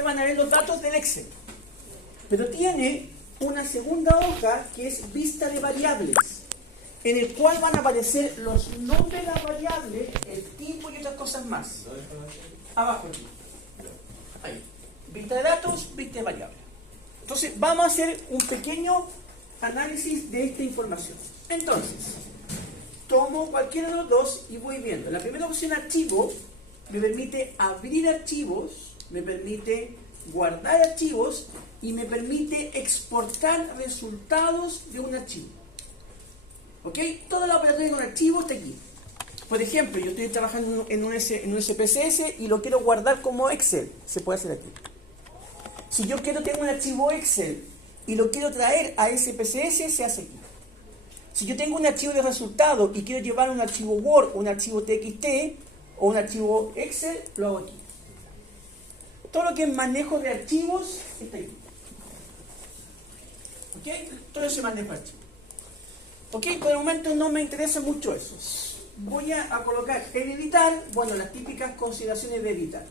ustedes van a ver los datos del Excel. Pero tiene una segunda hoja que es vista de variables, en el cual van a aparecer los nombres de las variables, el tipo y otras cosas más. Abajo aquí. Ahí. Vista de datos, vista de variables. Entonces, vamos a hacer un pequeño análisis de esta información. Entonces, tomo cualquiera de los dos y voy viendo. La primera opción, archivo, me permite abrir archivos, me permite guardar archivos y me permite exportar resultados de un archivo. ¿Ok? Toda la operación con archivo está aquí. Por ejemplo, yo estoy trabajando en un SPSS y lo quiero guardar como Excel. Se puede hacer aquí. Si yo quiero tener un archivo Excel y lo quiero traer a SPSS, se hace aquí. Si yo tengo un archivo de resultados y quiero llevar un archivo Word, un archivo TXT o un archivo Excel, lo hago aquí. Todo lo que es manejo de archivos está aquí. ¿Ok? Todo ese manejo de archivos. ¿Ok? Por el momento no me interesa mucho eso. Voy a colocar en editar, bueno, las típicas consideraciones de editar.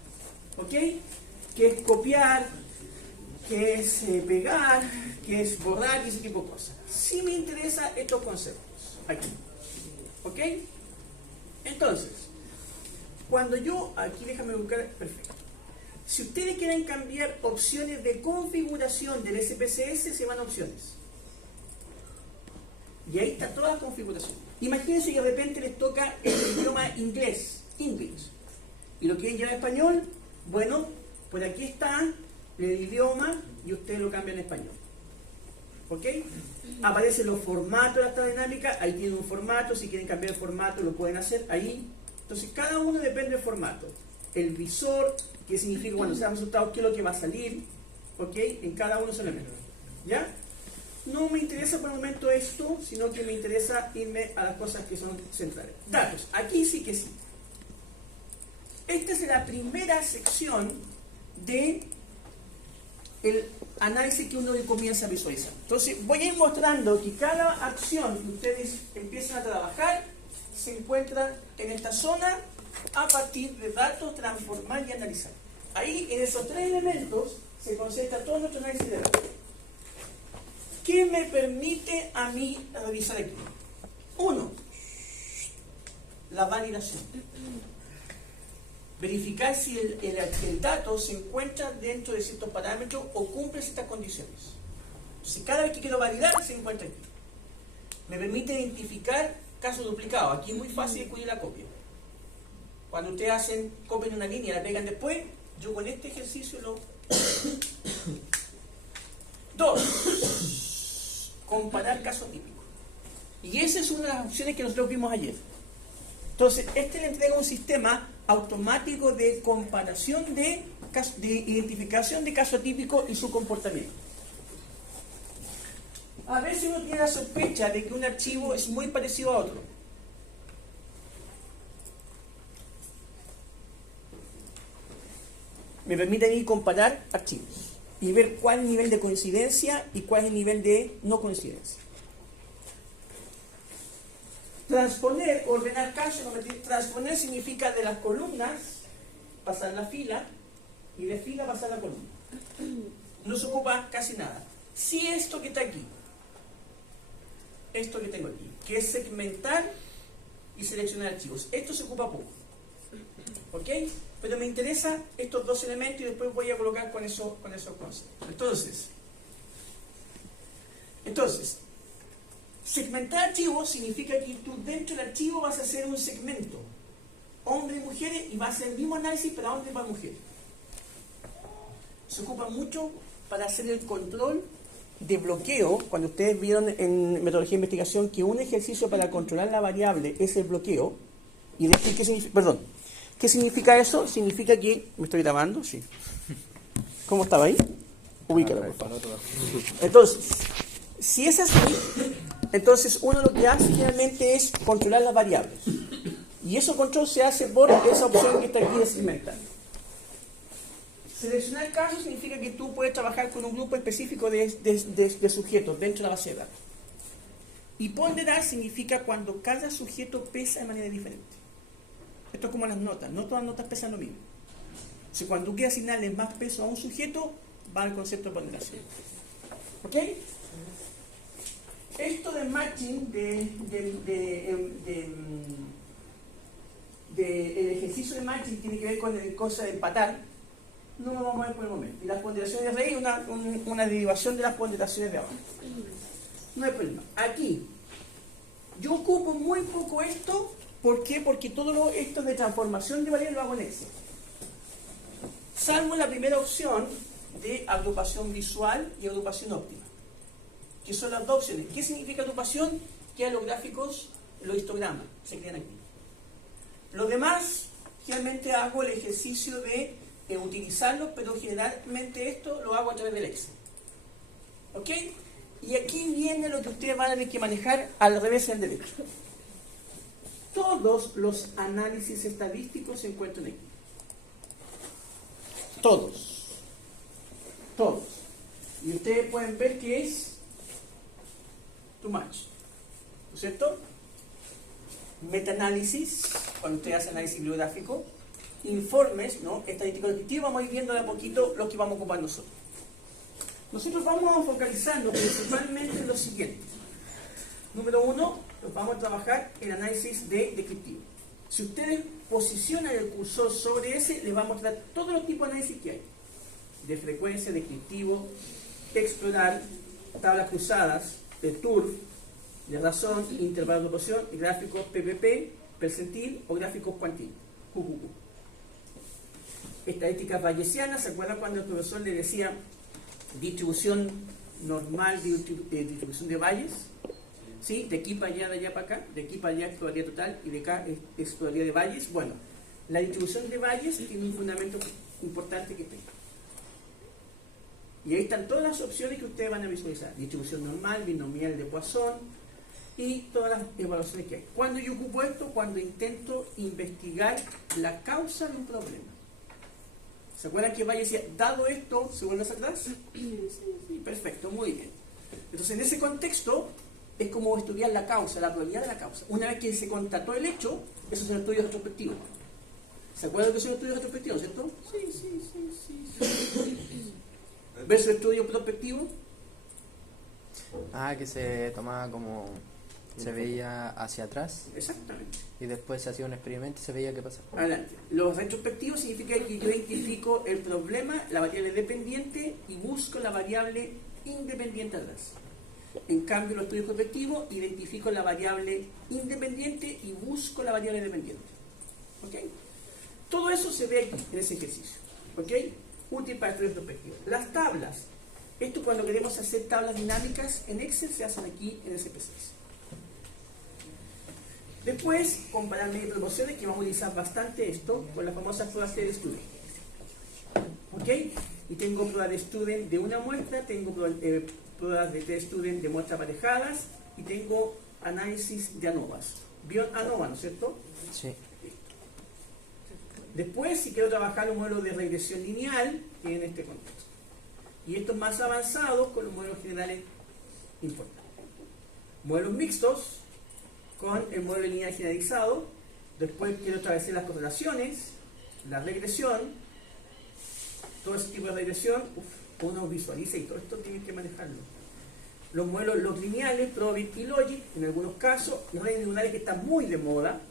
¿Ok? Que es copiar, que es pegar, que es borrar y ese tipo de cosas. Sí me interesan estos conceptos. Aquí. ¿Ok? Entonces, cuando yo, aquí déjame buscar, perfecto. Si ustedes quieren cambiar opciones de configuración del SPSS, se van a opciones. Y ahí está toda la configuración. Imagínense que de repente les toca el idioma inglés, English, y lo quieren llevar a español. Bueno, por aquí está el idioma y ustedes lo cambian a español. ¿Ok? Aparecen los formatos de la tabla dinámica, ahí tienen un formato, si quieren cambiar el formato lo pueden hacer ahí. Entonces cada uno depende del formato. El visor, que significa cuando se dan resultados, qué es lo que va a salir, ¿ok? En cada uno de esos elementos. ¿Ya? No me interesa por el momento esto, sino que me interesa irme a las cosas que son centrales. Datos, aquí sí que sí. Esta es la primera sección de el análisis que uno comienza a visualizar. Entonces voy a ir mostrando que cada acción que ustedes empiezan a trabajar se encuentra en esta zona a partir de datos, transformar y analizar. Ahí, en esos tres elementos, se concentra todo nuestro análisis de datos. ¿Qué me permite a mí revisar aquí? Uno, la validación. Verificar si el dato se encuentra dentro de ciertos parámetros o cumple ciertas condiciones. Entonces, cada vez que quiero validar, se encuentra aquí. Me permite identificar casos duplicados. Aquí es muy fácil descubrir la copia. Cuando ustedes hacen copia en una línea y la pegan después, yo con este ejercicio lo... Dos, comparar casos típicos. Y esa es una de las opciones que nosotros vimos ayer. Entonces, este le entrega un sistema automático de comparación de identificación de caso típico y su comportamiento. A veces uno tiene la sospecha de que un archivo es muy parecido a otro. Me permite a mí comparar archivos y ver cuál es el nivel de coincidencia y cuál es el nivel de no coincidencia. Transponer, ordenar casos, transponer significa de las columnas pasar la fila y de fila pasar la columna. No se ocupa casi nada. Si esto que está aquí, esto que tengo aquí, que es segmentar y seleccionar archivos, esto se ocupa poco. ¿Ok? Pero me interesan estos dos elementos y después voy a colocar con esos conceptos. Entonces, segmentar archivos significa que tú dentro del archivo vas a hacer un segmento, hombres y mujeres, y va a ser el mismo análisis para hombres y para mujeres. Se ocupa mucho para hacer el control de bloqueo. Cuando ustedes vieron en metodología de investigación que un ejercicio para controlar la variable es el bloqueo, y decir qué significa, perdón, ¿qué significa eso? Significa que, ¿me estoy grabando? Sí. ¿Cómo estaba ahí? Ubícalo, por favor. Entonces, si es así, entonces uno lo que hace generalmente es controlar las variables. Y ese control se hace por esa opción que está aquí de segmentar. Seleccionar casos significa que tú puedes trabajar con un grupo específico de sujetos dentro de la base de datos. Y ponderar significa cuando cada sujeto pesa de manera diferente. Esto es como las notas, no todas las notas pesan lo mismo. Si cuando tú quieres asignarle más peso a un sujeto, va al concepto de ponderación. ¿Ok? Esto de matching, el ejercicio de matching tiene que ver con la cosa de empatar. No lo vamos a ver por el momento. Y las ponderaciones de raíz, una derivación de las ponderaciones de abajo. No hay problema. Aquí, yo ocupo muy poco esto. ¿Por qué? Porque todo esto de transformación de variables lo hago en Excel. Salvo la primera opción de agrupación visual y agrupación óptima, que son las dos opciones. ¿Qué significa agrupación? Que los gráficos, los histogramas, se crean aquí. Lo demás, generalmente hago el ejercicio de utilizarlo, pero generalmente esto lo hago a través del Excel. ¿Ok? Y aquí viene lo que ustedes van a tener que manejar al revés del derecho. Todos los análisis estadísticos se encuentran aquí. Todos. Todos. Y ustedes pueden ver que es too much. ¿No es cierto? Metaanálisis, cuando ustedes hacen análisis bibliográfico. Informes, ¿no? Estadística descriptiva, vamos a ir viendo de a poquito los que vamos a ocupar nosotros. Nosotros vamos focalizando principalmente en lo siguiente. Número 1, vamos a trabajar el análisis descriptivo. Si ustedes posicionan el cursor sobre ese, les va a mostrar todos los tipos de análisis que hay. De frecuencia, descriptivo, explorar, tablas cruzadas, de TURF, de razón, intervalo de proporción, gráficos PPP, percentil o gráficos cuantiles. Estadísticas bayesianas, ¿se acuerdan cuando el profesor le decía distribución normal de distribución de Bayes? ¿Sí? De aquí para allá, de allá para acá, de aquí para allá es probabilidad total y de acá es probabilidad de Bayes. Bueno, la distribución de Bayes tiene un fundamento importante que tenga. Y ahí están todas las opciones que ustedes van a visualizar. Distribución normal, binomial de Poisson y todas las evaluaciones que hay. ¿Cuándo yo ocupo esto? Cuando intento investigar la causa de un problema. ¿Se acuerdan que Bayes decía, dado esto, se vuelve hacia atrás? Sí, perfecto, muy bien. Entonces, en ese contexto, es como estudiar la causa, la probabilidad de la causa. Una vez que se constató el hecho, eso es un estudio retrospectivo. ¿Se acuerdan que es un estudio retrospectivo, cierto? Sí. ¿Versus estudio prospectivo? Que se tomaba como... se veía hacia atrás. Exactamente. Y después se hacía un experimento y se veía qué pasaba. Adelante. Los retrospectivos significa que yo identifico el problema, la variable dependiente, y busco la variable independiente atrás. En cambio, los estudios prospectivos, identifico la variable independiente y busco la variable dependiente. ¿Ok? Todo eso se ve aquí, en ese ejercicio. ¿Ok? Útil para estudios prospectivos. Las tablas. Esto cuando queremos hacer tablas dinámicas en Excel se hacen aquí en SP6. Después, comparar media proporciones, que vamos a utilizar bastante esto, con las famosas pruebas de student. ¿Ok? Y tengo pruebas de student de una muestra, tengo pruebas de test student de muestras aparejadas y tengo análisis de ANOVAs. ¿Vio ANOVA, no es cierto? Sí. Después, si quiero trabajar un modelo de regresión lineal, que en este contexto. Y estos más avanzados con los modelos generales importantes. Modelos mixtos con el modelo lineal generalizado. Después quiero establecer las correlaciones, la regresión, todo ese tipo de regresión. Uno visualiza y todo esto tiene que manejarlo. Los modelos log lineales, probability y logic, en algunos casos, y redes neuronales que están muy de moda,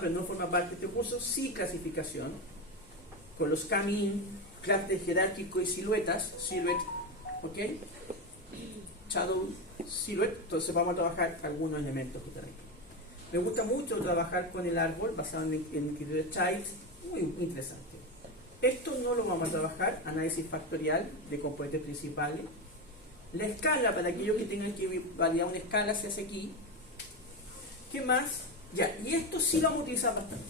pero no forma parte de este curso. Sí, clasificación, con los CAMIN, clúster jerárquico y siluetas, silhouette, ¿ok? Shadow, silhouette. Entonces vamos a trabajar algunos elementos que están aquí. Me gusta mucho trabajar con el árbol basado en el criterio de Childs, muy interesante. Esto no lo vamos a trabajar, análisis factorial de componentes principales. La escala, para aquellos que tengan que validar una escala, se hace aquí. ¿Qué más? Ya, y esto sí lo vamos a utilizar bastante.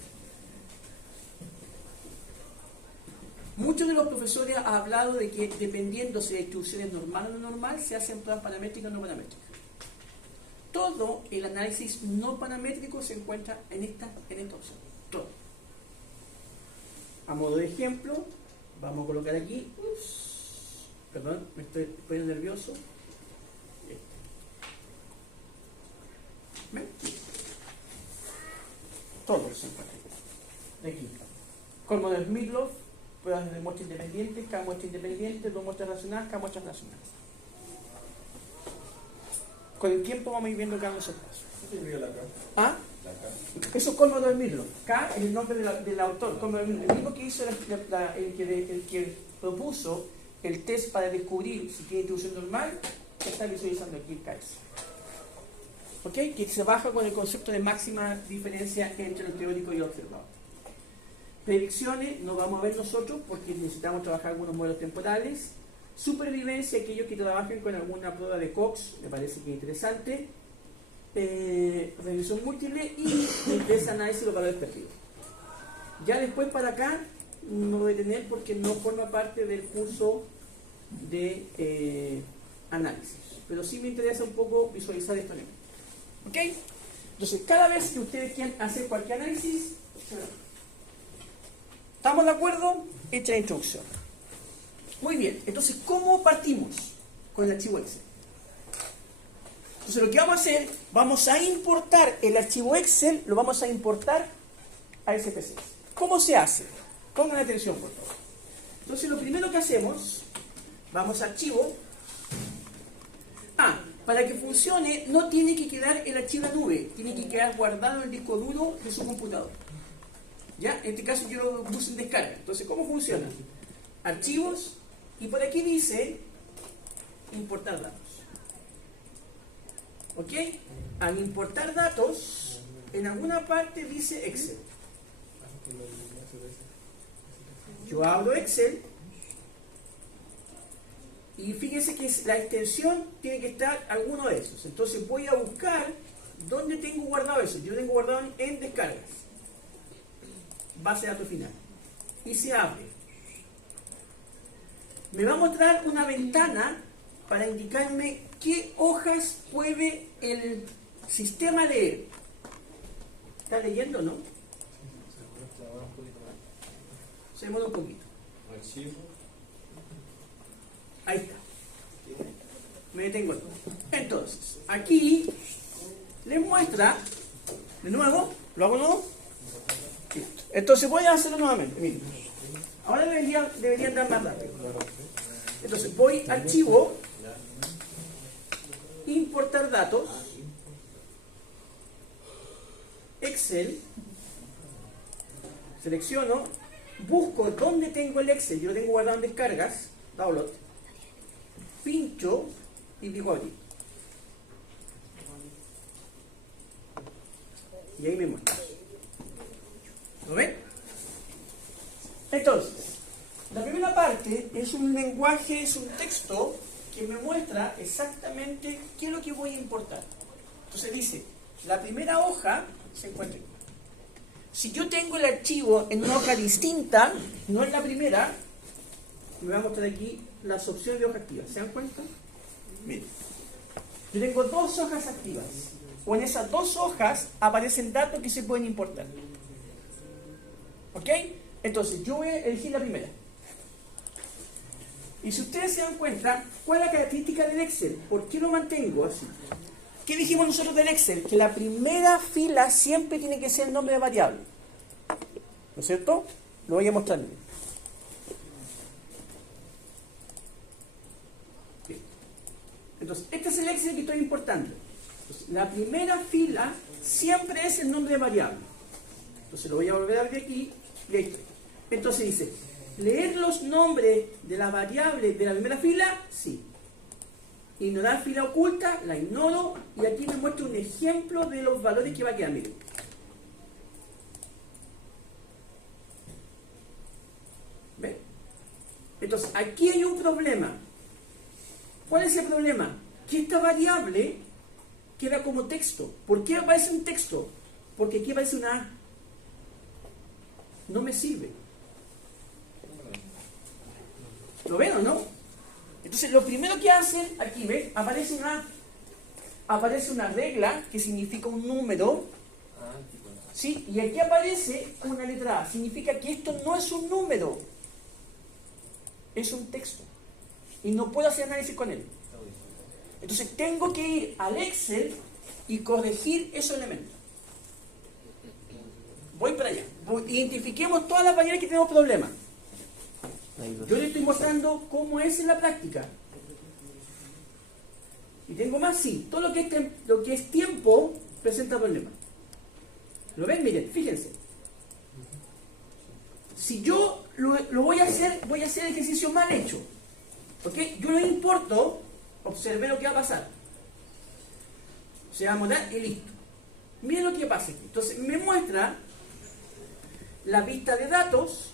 Muchos de los profesores han hablado de que dependiendo si la distribución es normal o no normal, se hacen pruebas paramétricas o no paramétricas. Todo el análisis no paramétrico se encuentra en esta opción. Todo. A modo de ejemplo, vamos a colocar aquí. Perdón, me estoy poniendo nervioso. ¿Ven? Todo se encuentra aquí. Colmo de Smith-Loff, pruebas de muestra independiente, cada muestra independiente, dos muestras relacionadas, cada muestra relacionada. Con el tiempo vamos a ir viendo cada uno de esos pasos. ¿Qué significa la K? ¿Ah? La K. Eso es Colmo de Smith-Loff. K es el nombre del autor, Colmo de Smith-Loff. El mismo que hizo el que propuso el test para descubrir si tiene distribución normal, que está visualizando aquí el KS. ¿Ok? Que se baja con el concepto de máxima diferencia entre el teórico y el observado. Predicciones no vamos a ver nosotros porque necesitamos trabajar algunos modelos temporales. Supervivencia, aquellos que trabajen con alguna prueba de Cox, me parece que es interesante. Regresión múltiple y me interesa análisis de los valores perdidos. Ya después para acá no voy a tener porque no forma parte del curso de análisis. Pero sí me interesa un poco visualizar esto. ¿Ok? Entonces, cada vez que ustedes quieran hacer cualquier análisis, ¿estamos de acuerdo? Hecha la introducción. Muy bien, entonces, ¿cómo partimos con el archivo Excel? Entonces, lo que vamos a hacer, vamos a importar el archivo Excel, lo vamos a importar a SPSS. ¿Cómo se hace? Pongan atención, por favor. Entonces, lo primero que hacemos, vamos a archivo. Para que funcione, no tiene que quedar el archivo en nube, tiene que quedar guardado en el disco duro de su computador. ¿Ya? En este caso yo lo puse en descarga. Entonces, ¿cómo funciona? Archivos, y por aquí dice importar datos. ¿Ok? Al importar datos, en alguna parte dice Excel. Yo abro Excel. Y fíjense que la extensión tiene que estar alguno de esos. Entonces voy a buscar dónde tengo guardado eso. Yo lo tengo guardado en descargas. Base de datos final. Y se abre. Me va a mostrar una ventana para indicarme qué hojas puede el sistema leer. ¿Está leyendo o no? Se demora un poquito. Archivo. Ahí está. Me detengo aquí. Entonces, aquí les muestra, de nuevo, ¿lo hago nuevo? Listo. Entonces voy a hacerlo nuevamente. Miren. Ahora debería andar más rápido. Entonces voy a archivo, importar datos, Excel, selecciono, busco dónde tengo el Excel, yo lo tengo guardado en descargas, download, pincho y digo abrir. Y ahí me muestra. ¿Lo ven? Entonces, la primera parte es un lenguaje, es un texto que me muestra exactamente qué es lo que voy a importar. Entonces dice, la primera hoja se encuentra aquí. Si yo tengo el archivo en una hoja distinta, no en la primera, me va a mostrar aquí las opciones de hoja activa. ¿Se dan cuenta? Miren. Yo tengo dos hojas activas. O en esas dos hojas aparecen datos que se pueden importar. ¿Ok? Entonces, yo voy a elegir la primera. Y si ustedes se dan cuenta, ¿cuál es la característica del Excel? ¿Por qué lo mantengo así? ¿Qué dijimos nosotros del Excel? Que la primera fila siempre tiene que ser el nombre de variable. ¿No es cierto? Lo voy a mostrar. Bien. Entonces, este es el Excel que estoy importando. Entonces, la primera fila siempre es el nombre de variable. Entonces, lo voy a volver a abrir aquí y ahí estoy. Entonces dice, ¿leer los nombres de las variables de la primera fila? Sí. Ignorar fila oculta, la ignoro, y aquí me muestra un ejemplo de los valores que va a quedar. Miren. ¿Ven? Entonces, aquí hay un problema. ¿Cuál es el problema? Que esta variable queda como texto. ¿Por qué aparece un texto? Porque aquí aparece una A. No me sirve. ¿Lo ven o no? Entonces, lo primero que hacen, aquí, ¿ven? Aparece una regla que significa un número. ¿Sí? Y aquí aparece una letra A. Significa que esto no es un número. Es un texto. Y no puedo hacer análisis con él. Entonces, tengo que ir al Excel y corregir esos elementos. Voy para allá. Identifiquemos todas las variables que tenemos problemas. Hay dos. Yo le estoy mostrando cómo es en la práctica. ¿Y tengo más? Sí. Todo lo que es tiempo presenta problemas. ¿Lo ven? Miren, fíjense. Si yo lo voy a hacer el ejercicio mal hecho. ¿Ok? Yo no importo, observé lo que va a pasar. Se va a montar y listo. Miren lo que pasa aquí. Entonces me muestra la vista de datos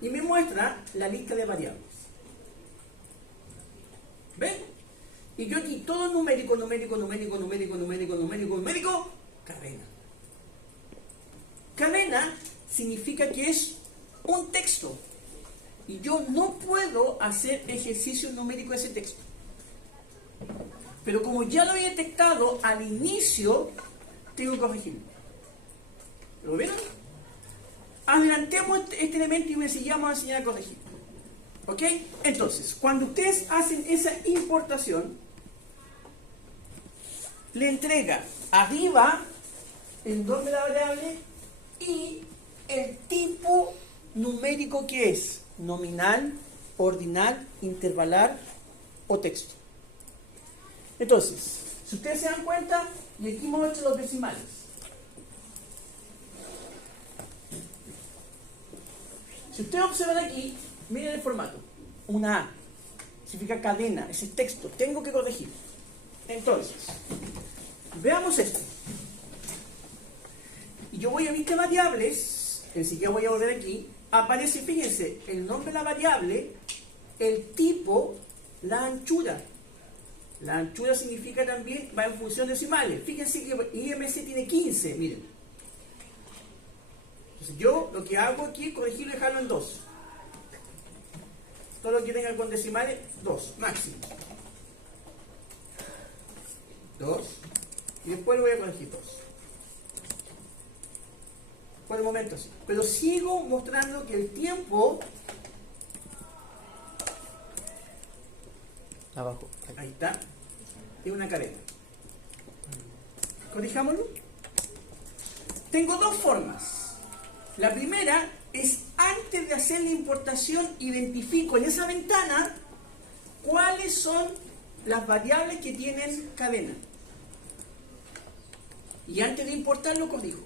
y me muestra la lista de variables. ¿Ven? Y yo aquí todo numérico, cadena. Cadena significa que es un texto. Y yo no puedo hacer ejercicio numérico de ese texto. Pero como ya lo había detectado al inicio, tengo que corregirlo. ¿Lo vieron? Adelantemos este elemento y me enseñamos a enseñar a corregir. ¿Ok? Entonces, cuando ustedes hacen esa importación, le entrega arriba el nombre de la variable y el tipo numérico que es nominal, ordinal, intervalar o texto. Entonces, si ustedes se dan cuenta, y aquí hemos hecho los decimales. Si ustedes observan aquí, miren el formato. Una A significa cadena, ese texto, tengo que corregir. Entonces, veamos esto. Y yo voy a vista variables, enseguida voy a volver aquí, aparece, fíjense, el nombre de la variable, el tipo, la anchura. La anchura significa también, va en función de decimales. Fíjense que IMC tiene 15, miren. Entonces yo lo que hago aquí es corregirlo y dejarlo en 2. Todo lo que tenga con decimales, 2, máximo. 2. Y después lo voy a corregir 2. Por el momento sí. Pero sigo mostrando que el tiempo... Abajo. Ahí está. Es una cadena. Corrijámoslo. Tengo dos formas. La primera es antes de hacer la importación, identifico en esa ventana cuáles son las variables que tienen cadena. Y antes de importarlo, corrijo.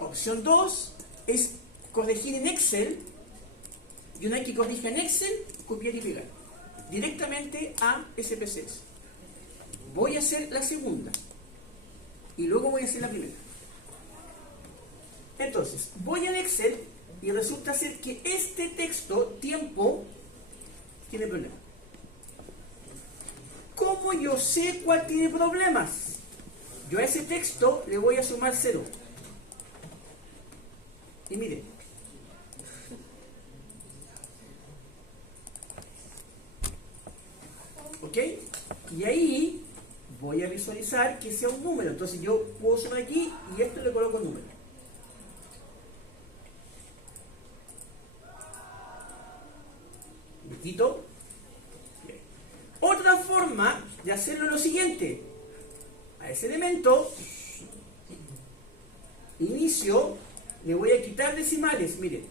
Opción 2 es corregir en Excel. Y una vez que corrija en Excel, copiar y pegar directamente a SPSS. Voy a hacer la segunda y luego voy a hacer la primera. Entonces, voy al Excel y resulta ser que este texto, tiempo, tiene problemas. ¿Cómo yo sé cuál tiene problemas? Yo a ese texto le voy a sumar 0. Y miren. ¿Ok? Y ahí voy a visualizar que sea un número. Entonces yo puedo sumar aquí y esto le coloco el número. Le quito. Bien. Otra forma de hacerlo es lo siguiente. A ese elemento, inicio, le voy a quitar decimales, miren.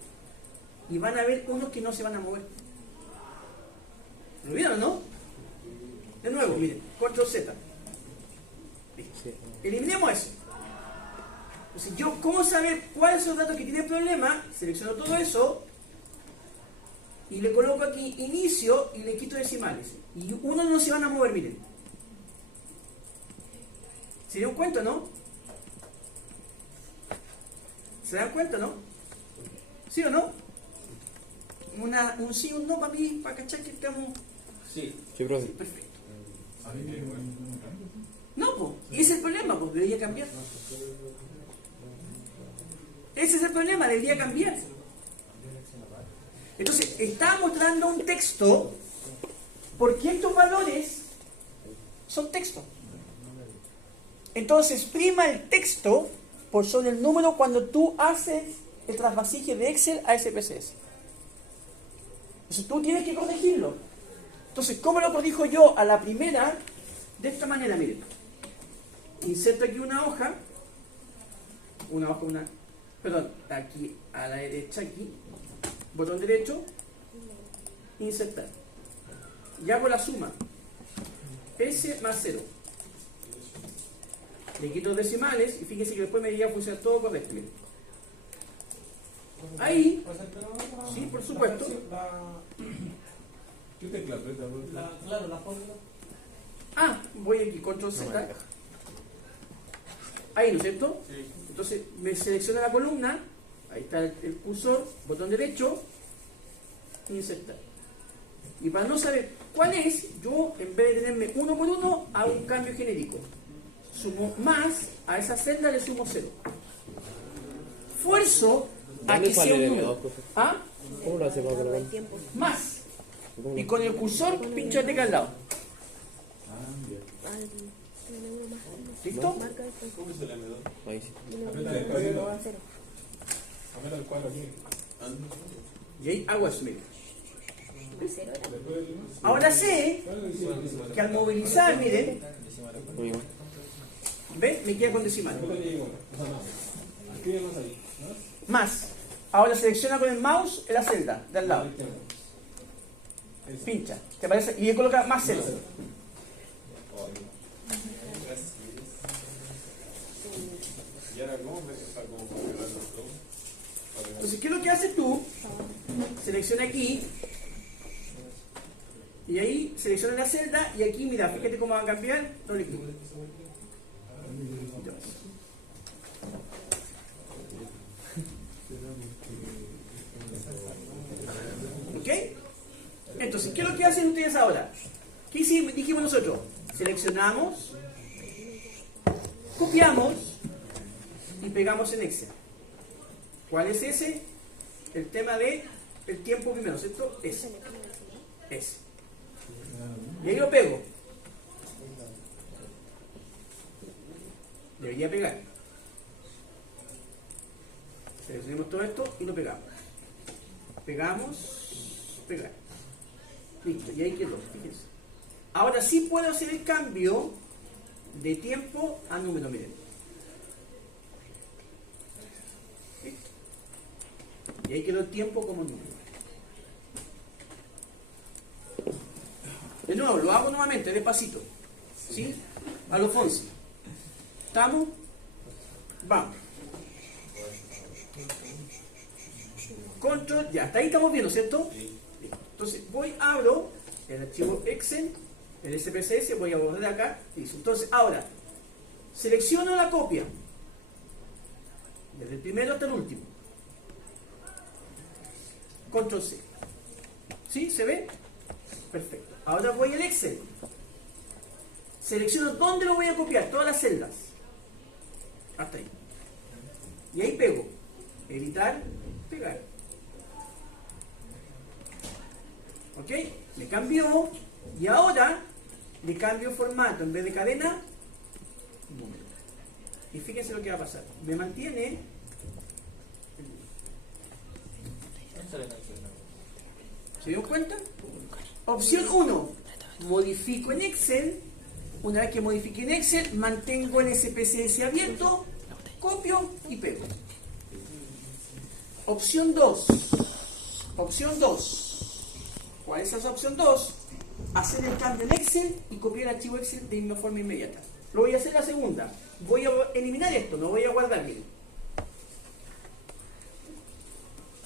Y van a ver unos que no se van a mover. ¿Lo vieron, no? De nuevo, miren, control Z. Sí. Eliminemos eso. Entonces, yo, ¿cómo saber cuáles son los datos que tienen problema? Selecciono todo eso y le coloco aquí inicio y le quito decimales. Y unos no se van a mover, miren. ¿Se dieron cuenta, no? ¿Se dan cuenta, no? ¿Sí o no? Un sí o un no para mí, para cachar que estamos... Sí. Sí, profe. Sí, perfecto. No, pues, ese es el problema, pues debería cambiar. Ese es el problema, debería cambiar. Entonces, está mostrando un texto porque estos valores son texto. Entonces, prima el texto por sobre el número cuando tú haces el trasvasije de Excel a SPSS. Entonces, tú tienes que corregirlo. Entonces, ¿cómo lo corrijo yo a la primera? De esta manera, miren. inserto aquí una hoja, perdón, aquí a la derecha, aquí, botón derecho, insertar. Y hago la suma, S más 0. Le quito los decimales y fíjense que después me debería funcionar todo correcto. Miren. Ahí, sí, por supuesto. ¿Qué tecla aprieta? Claro, la fórmula. Voy aquí, control Z. Ahí, ¿no es cierto? Sí. Entonces me selecciona la columna, ahí está el cursor, botón derecho, insertar. Y para no saber cuál es, yo en vez de tenerme uno por uno, hago un cambio genérico. Sumo más, a esa celda le sumo 0. Fuerzo a que sea un número. ¿Ah? ¿Cómo lo hace para colocar? Más. Y con el cursor pincho el tecla al lado. ¿Listo? ¿Cómo es el M2? Ahí sí. Aprieta el cuadro. Aprieta el cuadro aquí. Y ahí hago eso, mira. Ahora sé que al movilizar, miren, Muy bien. ¿ven? Me queda con decimal. Escribe más ahí. Más. Ahora selecciona con el mouse en la celda de al lado. Pincha. ¿Te parece? Y coloca más 0. Y ahora, ¿cómo me deja como configurar los dos? Entonces, ¿qué es lo que haces tú? Selecciona aquí. Y ahí selecciona la celda. Y aquí, mira, fíjate cómo va a cambiar. Doble clic. ¿Ok? Entonces, ¿qué es lo que hacen ustedes ahora? ¿Qué dijimos nosotros? Seleccionamos, copiamos y pegamos en Excel. ¿Cuál es ese? El tema de el tiempo primero, ¿cierto? Ese. Y ahí lo pego. Debería pegar. Seleccionemos todo esto y lo pegamos. Pegar. Listo, y ahí quedó, fíjense. Ahora sí puedo hacer el cambio de tiempo a número, miren. Listo. Y ahí quedó el tiempo como número. De nuevo, lo hago nuevamente, despacito. ¿Sí? A lo Fonsi. ¿Estamos? Vamos. Control, ya, hasta ahí estamos viendo, ¿cierto? Sí. Entonces abro el archivo Excel, el SPSS, voy a borrar de acá, listo. Entonces, ahora, selecciono la copia, desde el primero hasta el último. Control C. ¿Sí? ¿Se ve? Perfecto. Ahora voy al Excel. Selecciono dónde lo voy a copiar, todas las celdas. Hasta ahí. Y ahí pego. Editar, pegar. ¿Ok? Le cambió. Y ahora le cambio el formato. En vez de cadena, número. Y fíjense lo que va a pasar. Me mantiene. ¿Se dio cuenta? Opción 1. Modifico en Excel. Una vez que modifique en Excel, mantengo el SPSS abierto, copio y pego. Opción 2. Opción 2. ¿Cuál es esa opción 2? Hacer el cambio en Excel y copiar el archivo Excel de misma forma inmediata. Lo voy a hacer la segunda. Voy a eliminar esto, no voy a guardar, miren.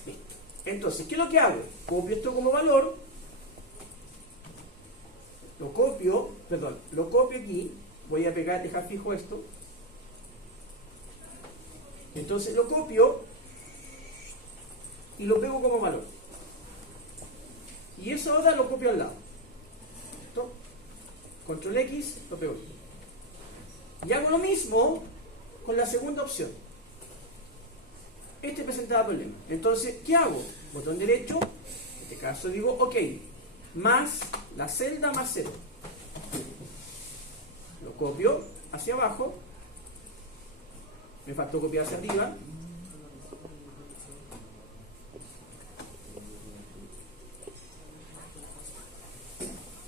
Bien. Entonces, ¿qué es lo que hago? Copio esto como valor. Lo copio aquí, voy a pegar, dejar fijo esto. Entonces lo copio y lo pego como valor. Y eso ahora lo copio al lado. ¿Listo? Control X, lo pego aquí. Y hago lo mismo con la segunda opción. Este presentaba problema. Entonces, ¿qué hago? Botón derecho, en este caso digo OK. Más la celda más 0. Lo copio hacia abajo. Me faltó copiar hacia arriba.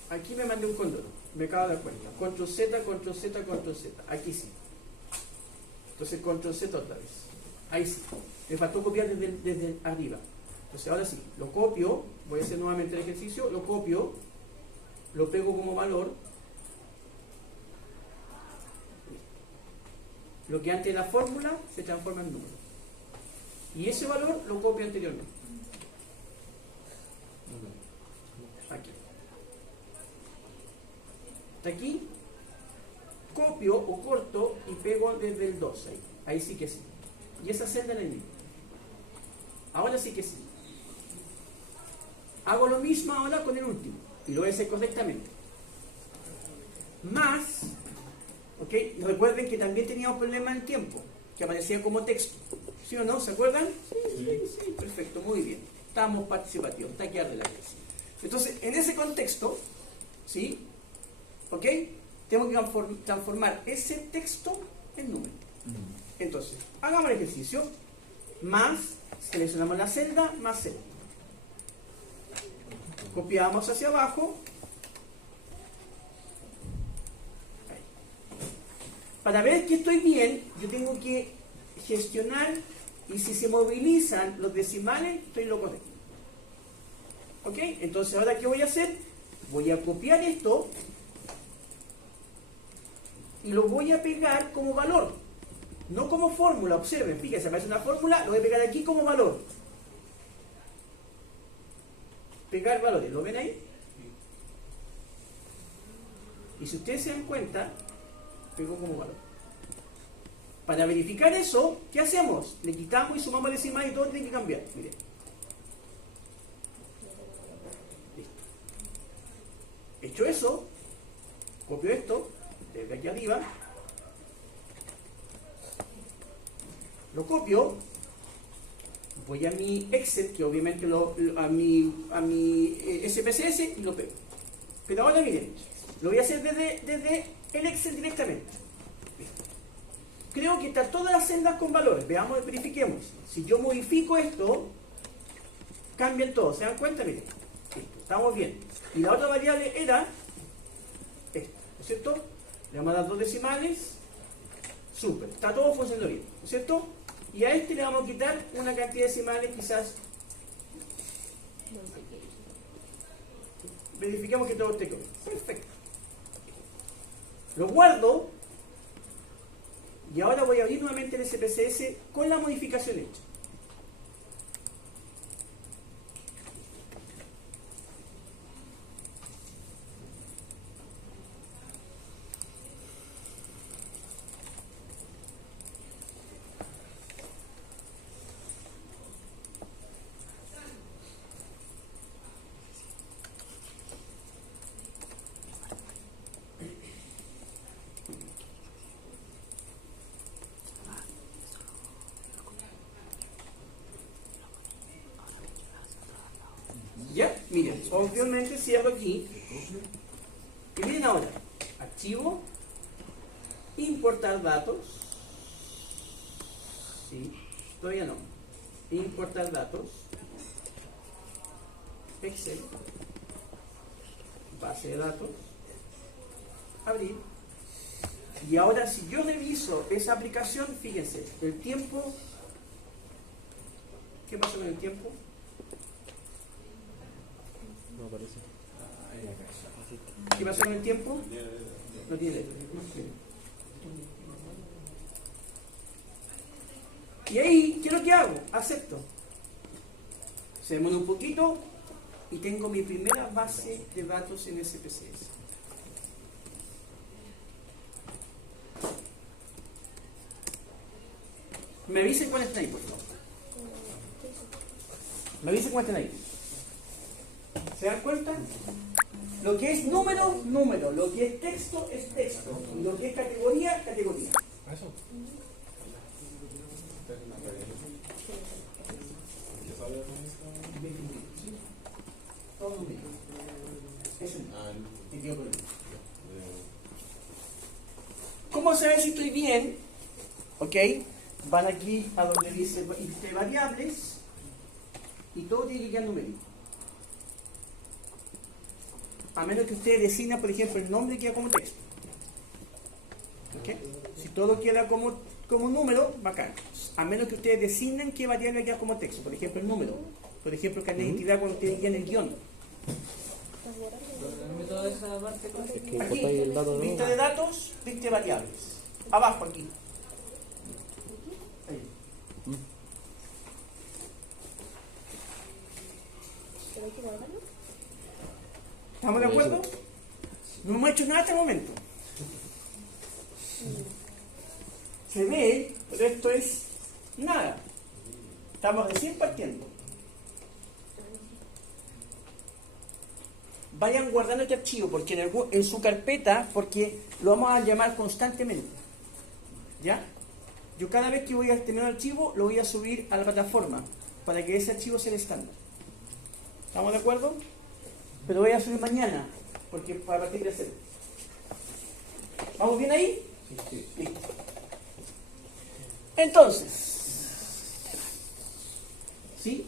Aquí me mandé un cóndor. Me acabo de dar cuenta. Control Z, Control Z, Control Z. Aquí sí. Entonces Control Z otra vez. Ahí sí. Me faltó copiar desde arriba. Entonces ahora sí. Lo copio. Voy a hacer nuevamente el ejercicio. Lo copio. Lo pego como valor. Lo que antes era fórmula se transforma en número. Y ese valor lo copio anteriormente. Aquí. Hasta aquí. Copio o corto y pego desde el 2 ahí. Ahí sí que sí. Y esa celda en el mismo. Ahora sí que sí. Hago lo mismo ahora con el último. Y lo voy a hacer correctamente. Más. ¿Ok? Y recuerden que también teníamos problema en tiempo. Que aparecía como texto. ¿Sí o no? ¿Se acuerdan? Sí, perfecto, muy bien. Estamos participativos. Está aquí adelante. Entonces, en ese contexto, ¿sí? ¿Ok? Tengo que transformar ese texto en número. Entonces, hagamos el ejercicio. Más, seleccionamos la celda, más celda. Copiamos hacia abajo. Ahí. Para ver que estoy bien, yo tengo que gestionar, y si se movilizan los decimales, estoy en lo correcto. ¿Ok? Entonces, ¿ahora qué voy a hacer? Voy a copiar esto y lo voy a pegar como valor, no como fórmula. Observen, fíjense, aparece una fórmula, lo voy a pegar aquí como valor. Pegar valores, ¿lo ven ahí? Y si ustedes se dan cuenta, pego como valor. Para verificar eso, ¿qué hacemos? Le quitamos y sumamos decimal y todo tiene que cambiar. Miren. Listo. Hecho eso, copio esto desde aquí arriba, lo copio, voy a mi Excel, que obviamente a mi SPSS, y lo pego. Pero ahora miren, lo voy a hacer desde el Excel directamente. Creo que están todas las celdas con valores. Veamos, verifiquemos. Si yo modifico esto, cambian todo. ¿Se dan cuenta? Miren, listo, estamos bien. Y la otra variable era esta, ¿no es cierto? Le vamos a dar 2 decimales. Súper, está todo funcionando bien, ¿no es cierto? Y a este le vamos a quitar una cantidad de decimales, quizás. Verifiquemos que todo esté correcto. Perfecto. Lo guardo. Y ahora voy a abrir nuevamente el SPSS con la modificación hecha. ¿Ya? Miren, obviamente cierro aquí. Y miren ahora, archivo, importar datos. Sí, todavía no. Importar datos. Excel. Base de datos. Abrir. Y ahora si yo reviso esa aplicación, fíjense, el tiempo. ¿Qué pasó con el tiempo? No aparece. ¿Qué pasó con el tiempo? No tiene letra. Y ahí, ¿qué es lo que hago? Acepto. Se demora un poquito y tengo mi primera base de datos en SPSS. Me avisen cuándo están ahí, por favor. Me avisen cuándo están ahí. ¿Se dan cuenta? Lo que es número, número. Lo que es texto, es texto. Y lo que es categoría, categoría. Eso. Todo lo mismo. Eso me quedo con él. ¿Cómo saber si estoy bien? ¿Ok? Van aquí a donde dice variables y todo tiene que quedar numérico. a menos que usted designa, por ejemplo, el nombre queda como texto. ¿Ok? Si todo queda como número, bacán. A menos que ustedes designen qué variable queda como texto, por ejemplo, el número. Por ejemplo, que la identidad cuando ustedes guían el guión. Es que Aquí, importáis el dato, lista ¿no? de datos, lista de variables. Abajo aquí. Ahí. ¿Estamos de acuerdo? No hemos hecho nada hasta el momento. Se ve, pero esto es nada. Estamos recién partiendo. Vayan guardando este archivo porque en su carpeta, porque lo vamos a llamar constantemente. ¿Ya? Yo cada vez que voy a terminar el archivo lo voy a subir a la plataforma para que ese archivo sea el estándar. ¿Estamos de acuerdo? Pero voy a subir mañana porque para partir de cero. ¿Vamos bien ahí? Listo. Entonces, ¿sí?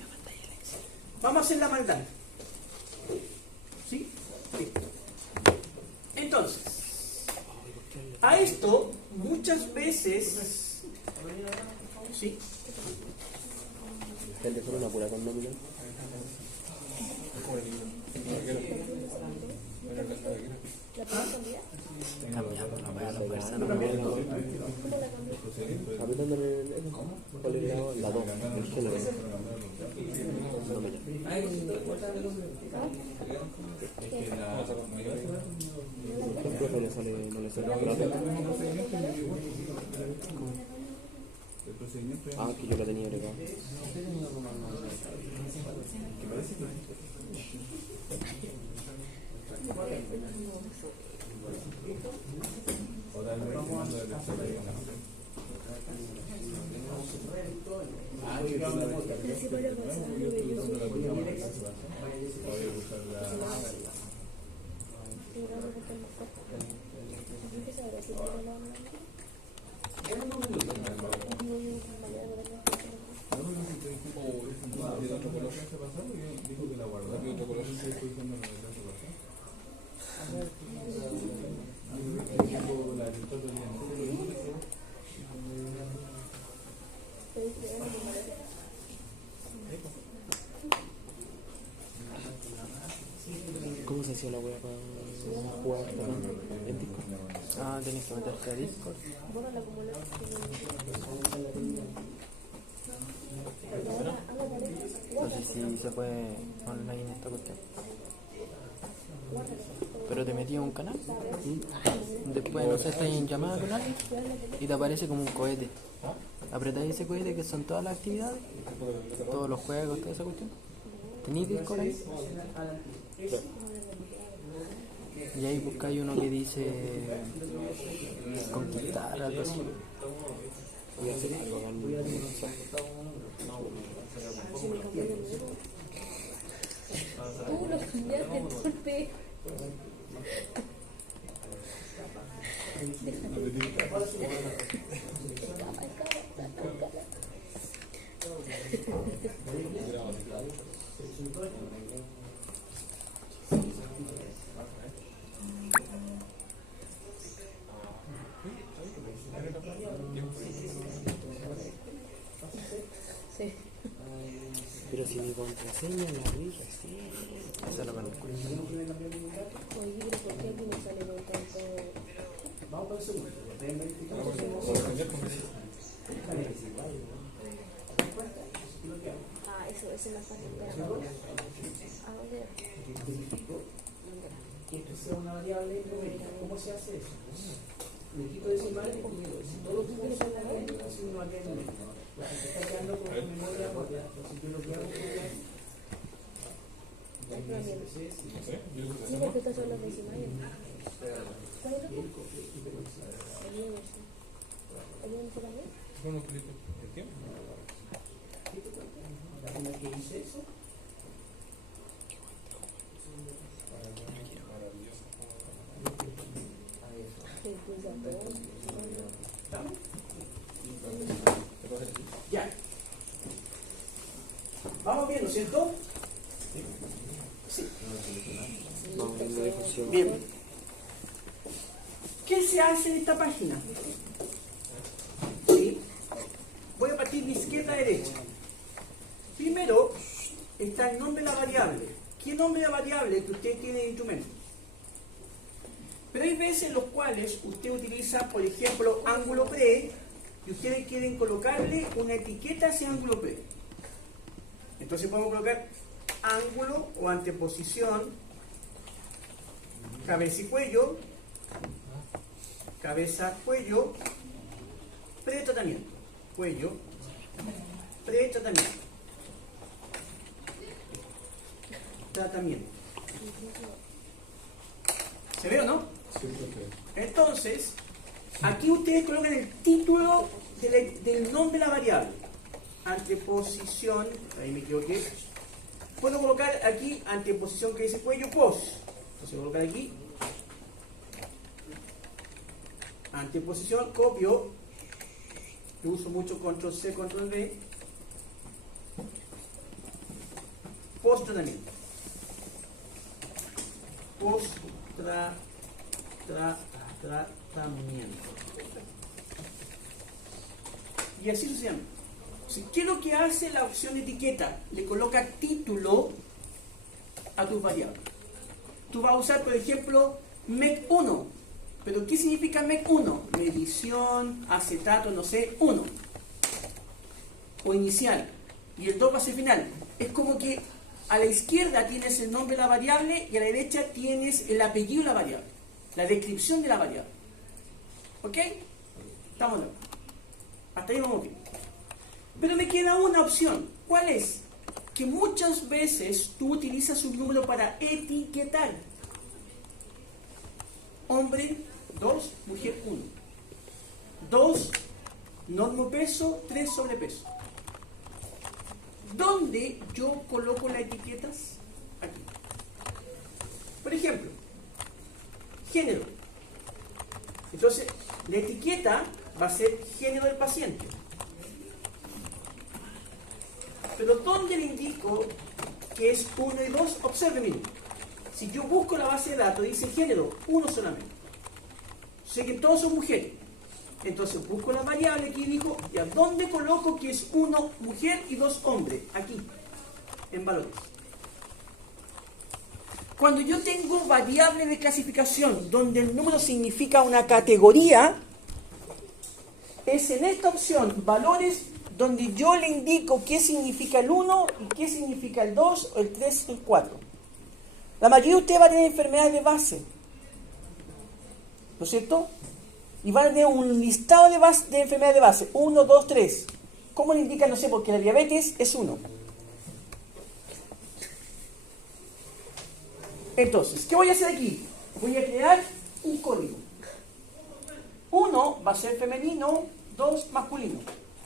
Vamos a hacer la maldad. ¿Sí? Listo. Entonces, a esto muchas veces, ¿sí? El de solo una pura con nómina. Cambiamos la weá, la fuerza, no. Apretándole el ¿cuál es la 2? El género. Nómina. Por ejemplo, no le sale el grado. Ah, que yo la tenía agregada. ¿Cómo se hacía la wea para jugar en Discord? Ah, tenés que meterte a Discord. No sé si se puede online esta cuestión. Pero te metí a un canal. Después, no sé, estás en llamada con alguien y te aparece como un cohete. Apretáis ese cohete que son todas las actividades, todos los juegos, toda esa cuestión. ¿Tenéis Discord ahí? Y ahí buscáis uno que dice conquistar, algo así. Voy a hacer algo con lo cambiaste, disculpe. Sí. Pero si mi contraseña la vi recién. Eso lo conozco. Oye, pero ¿por qué aquí no sale con tanto? Vamos por el segundo. Ah, eso es la parte de ahora. Ah, ok. Que esto sea una variable numérica. ¿Cómo se hace eso? Le quito decimales porque si todo tú quieres hacer la variable, así una variable numérica. Se está quedando con memoria propia. Entonces yo lo que hago es Sí, porque estas son las decimales. ¿Cuál es el otro? ¿El único también? una que hice eso. ¿Estamos? Ya. Vamos bien, ¿no es cierto? Sí. Vamos viendo de función. Bien. ¿Qué se hace en esta página? ¿Sí? Voy a partir de izquierda a derecha. Primero está el nombre de la variable. ¿Qué nombre de la variable que usted tiene en el instrumento? Pero hay veces en los cuales usted utiliza, por ejemplo, ángulo pre, y ustedes quieren colocarle una etiqueta a ese ángulo pre. Entonces podemos colocar ángulo o anteposición, cabeza y cuello, cabeza, cuello, pretratamiento, cuello, pretratamiento, tratamiento. ¿Se ve o no? Entonces, aquí ustedes colocan el título del nombre de la variable. Anteposición, ahí me equivoqué. Puedo colocar aquí anteposición que dice cuello, pos. Entonces voy a colocar aquí anteposición, copio. Yo uso mucho control C, control V. Post tratamiento. Post tratamiento. Y así sucesivamente. ¿Qué es lo que hace la opción etiqueta? Le coloca título a tus variables. Tú vas a usar, por ejemplo, MEC1. ¿Pero qué significa MEC1? Medición, acetato, no sé, 1. O inicial. Y el 2 va a ser final. Es como que a la izquierda tienes el nombre de la variable y a la derecha tienes el apellido de la variable. La descripción de la variable. ¿Ok? Estamos de acuerdo. Hasta ahí vamos bien. Pero me queda una opción. ¿Cuál es? Que muchas veces tú utilizas un número para etiquetar. Hombre 2, mujer 1. 2, normopeso, 3 sobrepeso. ¿Dónde yo coloco las etiquetas? Aquí. Por ejemplo, género. Entonces, la etiqueta va a ser género del paciente. Pero ¿dónde le indico que es 1 y 2? Observe, miren. Si yo busco la base de datos, dice género, 1 solamente. Sé que todos son mujeres. Entonces busco la variable que dijo, ¿y a dónde coloco que es 1 mujer y 2 hombre? Aquí, en valores. Cuando yo tengo variable de clasificación, donde el número significa una categoría, es en esta opción, valores, donde yo le indico qué significa el 1 y qué significa el 2, el 3 y el 4. La mayoría de ustedes va a tener enfermedades de base, ¿no es cierto? Y van a tener un listado de enfermedades de base, 1, 2, 3. ¿Cómo le indican? No sé, porque la diabetes es 1. Entonces, ¿qué voy a hacer aquí? Voy a crear un código. 1 va a ser femenino, 2 masculino.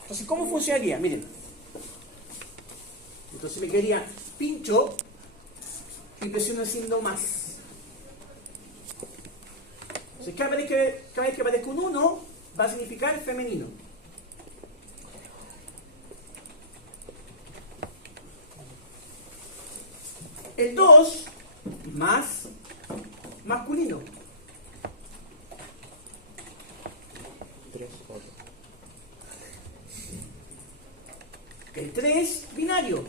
Entonces, ¿cómo funcionaría? Miren. Entonces me quedaría pincho y presiono haciendo más. Entonces, cada vez que aparezca un 1 va a significar femenino. El 2 más masculino. 3, 4. El 3 binario.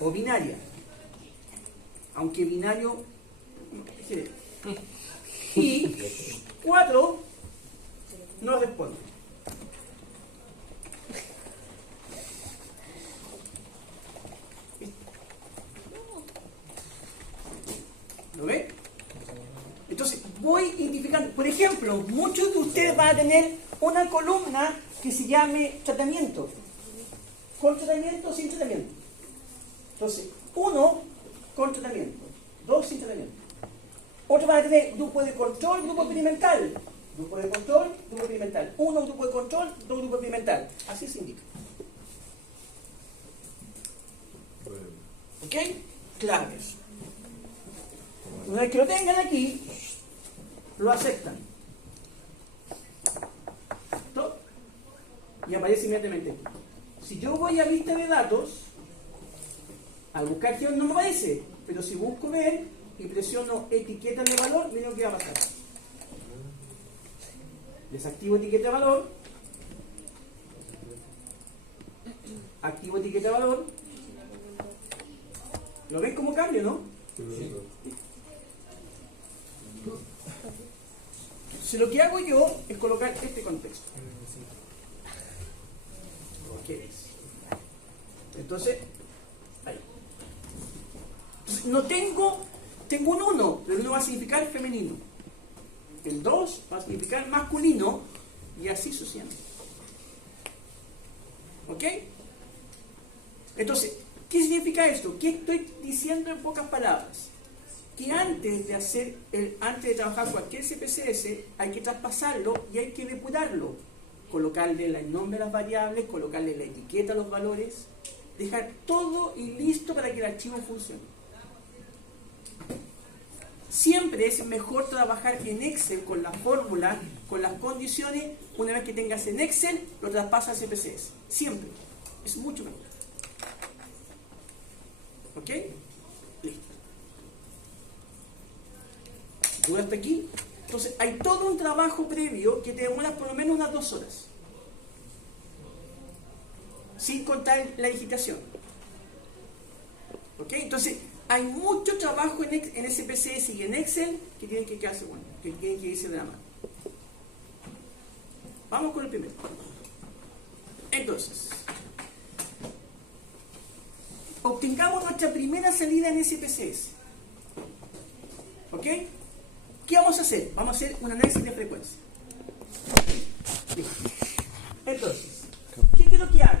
O binaria. Aunque binario. Y 4 no responde. ¿Lo ven? Entonces voy identificando. Por ejemplo, muchos de ustedes van a tener una columna que se llame tratamiento. Con tratamiento, sin tratamiento. Entonces, 1 con tratamiento, 2 sin tratamiento. Otros van a tener grupo de control, grupo experimental. Grupo de control, grupo experimental. 1 grupo de control, 2 grupo experimental. Así se indica. ¿Ok? Claro eso. Una vez que lo tengan aquí, lo aceptan. ¿Listo? Y aparece inmediatamente aquí. Si yo voy a lista de datos, al buscar no me aparece, pero si busco ver y presiono etiqueta de valor, miren lo que va a pasar. Desactivo etiqueta de valor, activo etiqueta de valor. ¿Lo ven como cambio, no? Entonces lo que hago yo es colocar este contexto. ¿Qué es? Entonces, ahí. Entonces, no tengo un 1, pero el 1 va a significar femenino. El 2 va a significar masculino y así sucesivamente. ¿Ok? Entonces, ¿qué significa esto? ¿Qué estoy diciendo en pocas palabras? Que antes de trabajar cualquier CPCS hay que traspasarlo y hay que depurarlo. Colocarle el nombre a las variables, colocarle la etiqueta a los valores, dejar todo y listo para que el archivo funcione. Siempre es mejor trabajar en Excel con la fórmula, con las condiciones. Una vez que tengas en Excel, lo traspasas a CPCS. Siempre. Es mucho mejor. ¿Ok? Listo. ¿Dudas hasta aquí? Entonces, hay todo un trabajo previo que te demora por lo menos unas 2 horas. Sin contar la digitación. ¿Ok? Entonces, hay mucho trabajo en SPSS y en Excel que tienen que quedarse bueno, que tienen que irse de la mano. Vamos con el primero. Entonces, obtengamos nuestra primera salida en SPSS. ¿Ok? ¿Qué vamos a hacer? Vamos a hacer un análisis de frecuencia. Entonces, ¿qué quiero que haga?